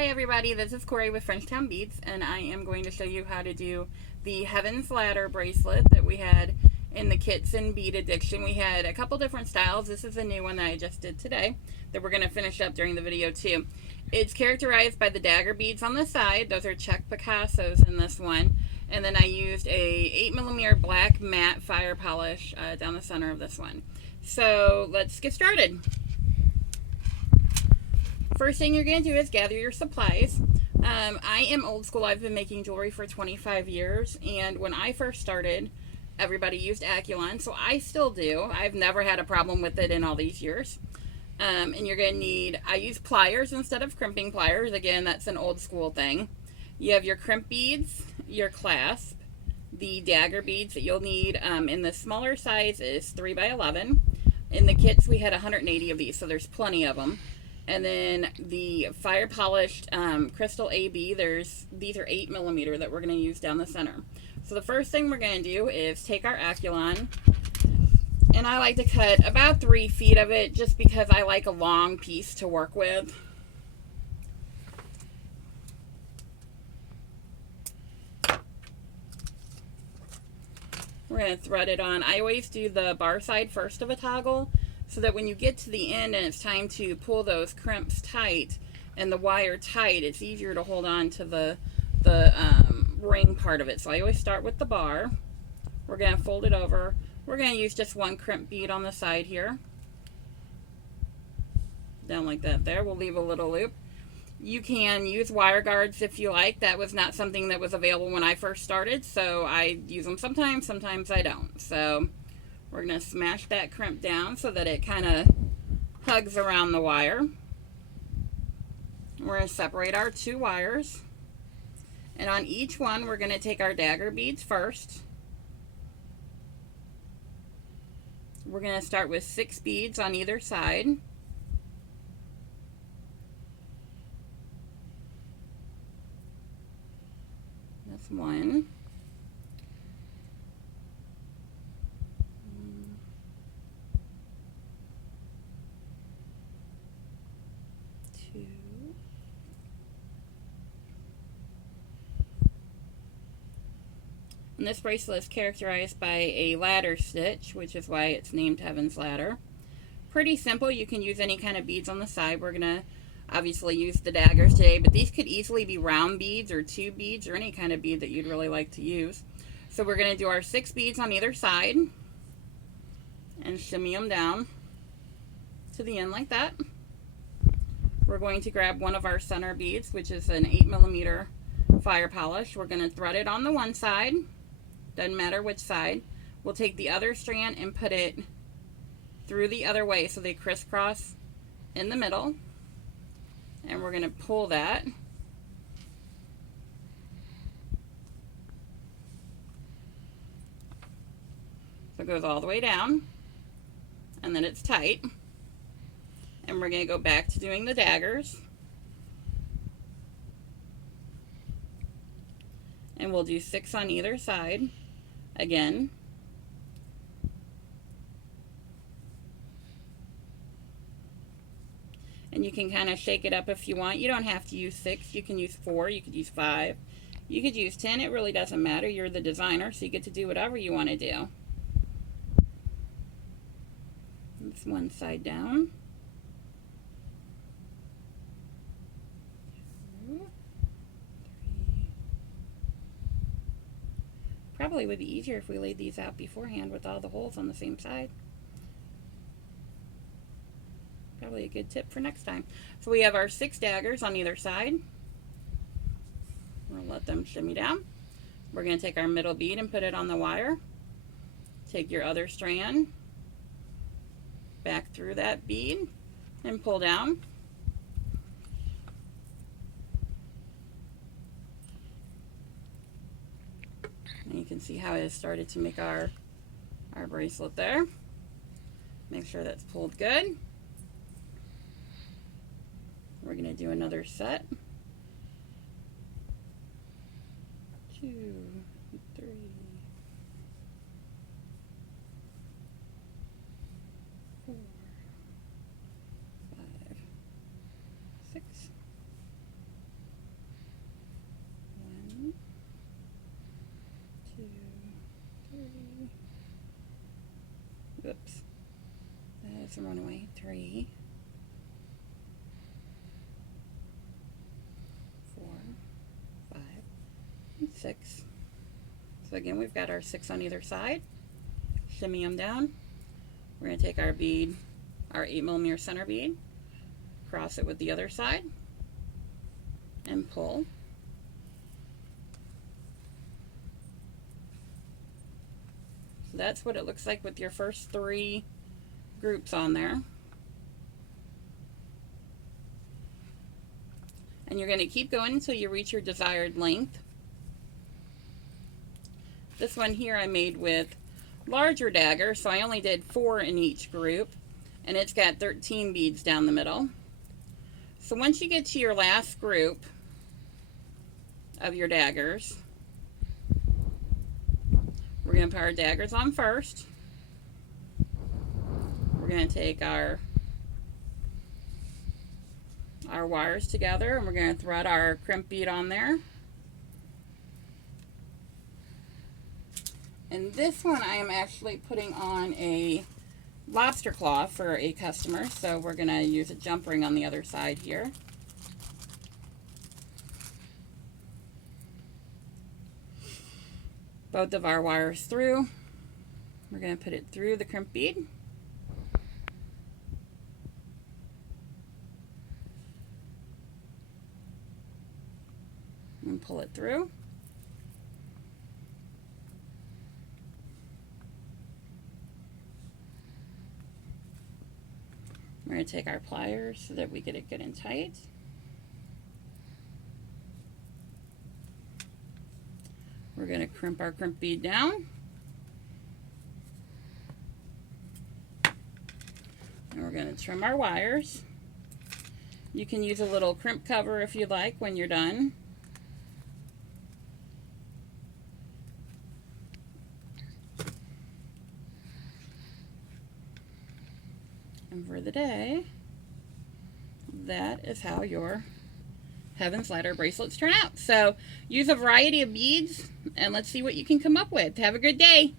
Hi everybody, this is Corey with Frenchtown Beads, and I am going to show you how to do the Heaven's Ladder bracelet that we had in the Kits and Bead Addiction. We had a couple different styles. This is a new one that I just did today that we're going to finish up during the video too. It's characterized by the dagger beads on the side. Those are Czech Picassos in this one. And then I used a 8mm black matte fire polish down the center of this one. So let's get started. First thing you're going to do is gather your supplies. I am old school. I've been making jewelry for 25 years, and when I first started, everybody used Aculon, so I still do. I've never had a problem with it in all these years. And you're going to need, I use pliers instead of crimping pliers. Again, that's an old school thing. You have your crimp beads, your clasp, the dagger beads that you'll need. In the smaller size is 3x11. In the kits, we had 180 of these, so there's plenty of them. And then the fire polished crystal AB, these are 8mm that we're going to use down the center. So the first thing we're going to do is take our Aculon, and I like to cut about 3 feet of it just because I like a long piece to work with. We're going to thread it on. I always do the bar side first of a toggle, so that when you get to the end and it's time to pull those crimps tight and the wire tight, it's easier to hold on to the ring part of it. So I always start with the bar. We're going to fold it over. We're going to use just one crimp bead on the side here. Down like that there. We'll leave a little loop. You can use wire guards if you like. That was not something that was available when I first started, so I use them sometimes, sometimes I don't. So we're going to smash that crimp down so that it kind of hugs around the wire. We're going to separate our 2 wires. And on each one, we're going to take our dagger beads first. We're going to start with 6 beads on either side. That's 1. 2. And this bracelet is characterized by a ladder stitch, which is why it's named Heaven's Ladder. Pretty simple. You can use any kind of beads on the side. We're going to obviously use the daggers today, but these could easily be round beads or 2 beads or any kind of bead that you'd really like to use. So we're going to do our 6 beads on either side and shimmy them down to the end like that. We're going to grab one of our center beads, which is an 8mm fire polish. We're going to thread it on the one side. Doesn't matter which side. We'll take the other strand and put it through the other way so they crisscross in the middle. And we're going to pull that. So it goes all the way down. And then it's tight. And we're going to go back to doing the daggers. And we'll do 6 on either side again. And you can kind of shake it up if you want. You don't have to use 6. You can use 4. You could use 5. You could use 10. It really doesn't matter. You're the designer, so you get to do whatever you want to do. That's one side down. 2, 3. Probably would be easier if we laid these out beforehand with all the holes on the same side. Probably a good tip for next time. So we have our 6 daggers on either side. We'll let them shimmy down. We're going to take our middle bead and put it on the wire. Take your other strand back through that bead and pull down. And you can see how it has started to make our bracelet there. Make sure that's pulled good. We're going to do another set. 2, 3, 4, 5, 6, There's some runaway. 3, 4, 5, and 6. So again, we've got our 6 on either side. Shimmy them down. We're going to take our bead, our 8mm center bead, cross it with the other side, and pull. So that's what it looks like with your first 3 groups on there. And you're going to keep going until you reach your desired length. This one here I made with larger dagger, so I only did 4 in each group, and it's got 13 beads down the middle. So once you get to your last group of your daggers, we're going to put our daggers on first. We're going to take our wires together, and we're going to thread our crimp bead on there. And this one I am actually putting on a lobster claw for a customer, so we're going to use a jump ring on the other side here. Both of our wires through. We're going to put it through the crimp bead. And pull it through. We're going to take our pliers so that we get it good and tight. We're going to crimp our crimp bead down. And we're going to trim our wires. You can use a little crimp cover if you like when you're done. And for the day, that is how your Heaven's Ladder bracelets turn out. So use a variety of beads and let's see what you can come up with. Have a good day.